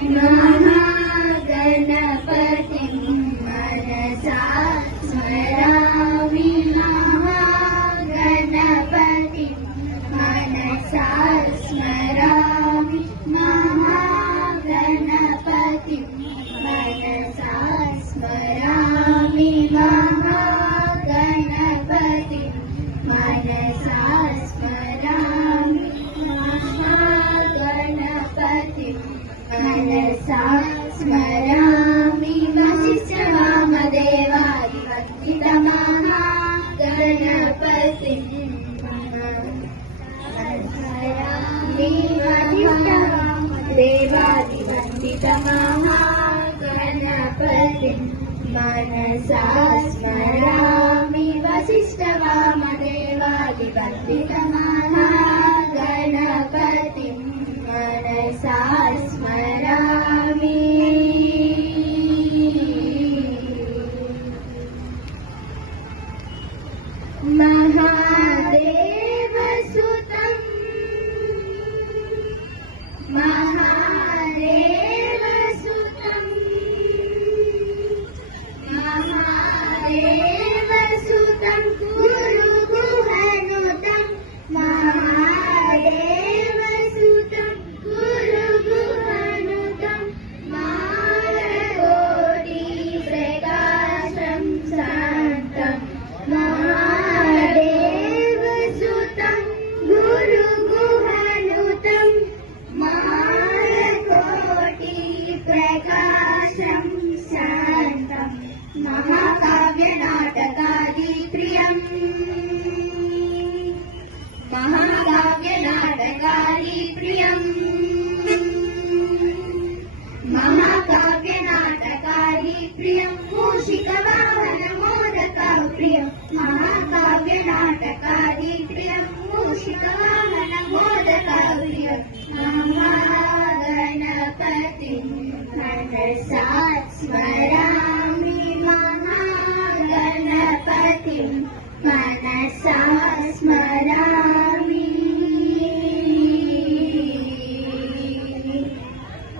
महागणपतिं मनसा स्मरामि महागणपतिं मनसा स्मरामि महागणपतिं मनसा स्मरामि महागणपतिं मनसा स्मरामि महागणपतिं मनसा स्मरामि वसिष्ठवामदेवादिवन्दितमहागणपतिं देवादिवन्दितमहागणपतिं मनसा स्मरामि वसिष्ठवामदेवादिवन्दितमहागणपतिं मनसा स्मरामि महादेवसुतं महादेवसुतं महादेवसुतं गुरुगुहनुतं महादेवसुतं गुरुगुहनुतं मालकोटिप्रकाशं शान्तं महादेवसुतं गुरुगुहनुतं मालकोटिप्रकाशं शान्तं महाकाव्यनाटकादिप्रियं महाकाव्यनाटकादिप्रियं महाकाव्यनाटकादिप्रियं मूषिकवाहनमोदकप्रियं महाकाव्यनाटकादिप्रियं मूषिकवाहनमोदकप्रियं महागणपतिं मनसा स्मरामि महागणपतिं मनसा स्मरामि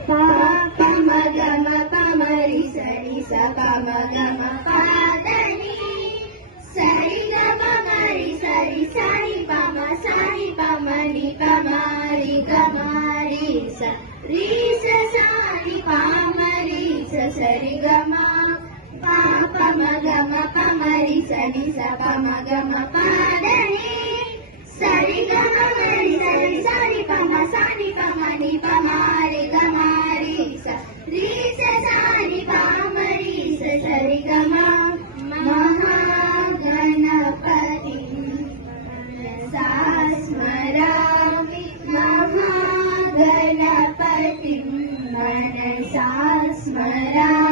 पमगम पमरि सरि स पमगम पादनि सरि ग पमरि सरि सरि पम सरि पमनि पमरि गमरि स रि स सरि पमरि स सरि गम पमगम पमरि सरि स पमगम पादनि सरि ग पमरि सरि सरि पम सरि पमनि पमरि गमरि स रि स सरि पमरि स सरि गम महागणपतिं मनसा स्मरामि महागणपतिं मनसा स्मरामि